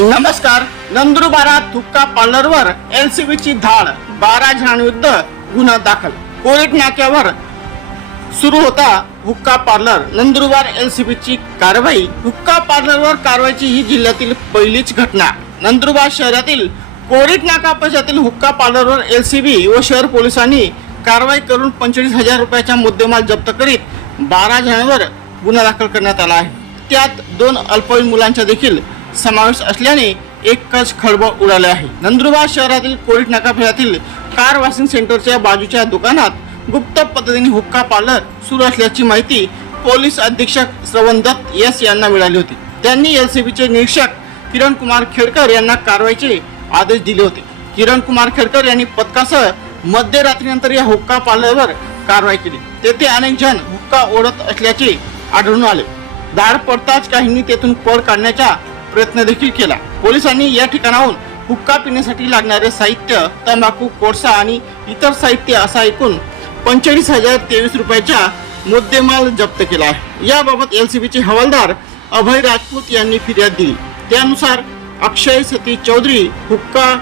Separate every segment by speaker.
Speaker 1: नमस्कार नंदुरबारात हुक्का पार्लरवर एलसीबीची धाड बारा जणांविरुद्ध गुन्हा दाखल. कोरेट नाक्यावर सुरू होता हुक्का पार्लर. नंदुरबार एलसीबीची कारवाई. हुक्का पार्लरवर कारवाईची ही जिल्ह्यातील पहिलीच घटना. नंदुरबार शहरातील कोरेट नाका परिसरातील हुक्का पार्लरवर एलसीबी व शहर पोलिसांनी कारवाई करून पंचवीस हजार रुपयाचा मुद्देमाल जप्त करीत बारा जणांवर गुन्हा दाखल करण्यात आला आहे. त्यात दोन अल्पवयीन मुलांच्या देखील समावेश असल्याने एकच खळबळ उडाले आहे. नंदुरबार शहरातील कोरिट नाका कार वॉशिंग सेंटरच्या बाजूच्या दुकानात गुप्त पद्धतीने हुक्का पार्लर सुरू असल्याची माहिती पोलीस अधीक्षक श्रवण दत्त यस यांना मिळाली होती. त्यांनी एस सी बीचे निरीक्षक किरण कुमार खेडकर यांना कारवाईचे आदेश दिले होते. किरण कुमार खेडकर यांनी पथकासह मध्यरात्रीनंतर या हुक्का पार्लरवर कारवाई केली. तेथे अनेक जण हुक्का ओढत असल्याचे आढळून आले. दार पडताच काहींनी तेथून पळ काढण्याच्या प्रयत्न देखील केला. पोलिसांनी या ठिकाणाहून हुक्का पिण्यासाठी लागणारे साहित्य तंबाखू कोळसा आणि इतर साहित्य असा एकूण पंचेचाळीस हजार तेवीस रुपयाच्या मुद्देमाल जप्त केला आहे. याबाबत बीचे हवालदार अभय राजपूत यांनी फिर्याद दिली. त्यानुसार अक्षय सती चौधरी हुक्का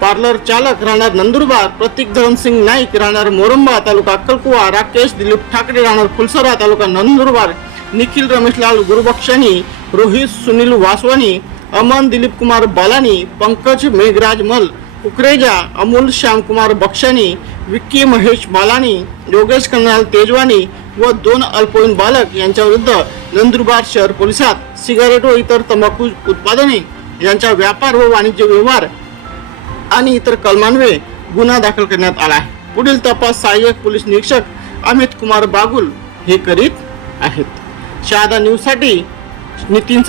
Speaker 1: पार्लर चालक राहणार नंदुरबार प्रतीक धरणसिंग नाईक राहणार मोरंबा तालुका अक्कलकुवा राकेश दिलीप ठाकरे राहणार फुलसरा तालुका नंदुरबार निखिल रमेशलाल गुरुबक्षानी रोहित सुनील वासवानी अमन दिलीप कुमार बालानी पंकज मेघराज मल कुकरेजा अमोल श्यामकुमार बक्षानी विक्की महेश बालानी योगेश कन्नाल तेजवानी व दोन अल्पवयीन बालक यांच्याविरुद्ध नंदुरबार शहर पोलिसात सिगारेट व इतर तंबाखू उत्पादने यांचा व्यापार व वाणिज्य व्यवहार आणि इतर कलमान्वये गुन्हा दाखल करण्यात आला आहे. पुढील तपास सहाय्यक पोलीस निरीक्षक अमित कुमार बागुल हे करीत आहेत. शहादा न्यूजसाठी 你订餐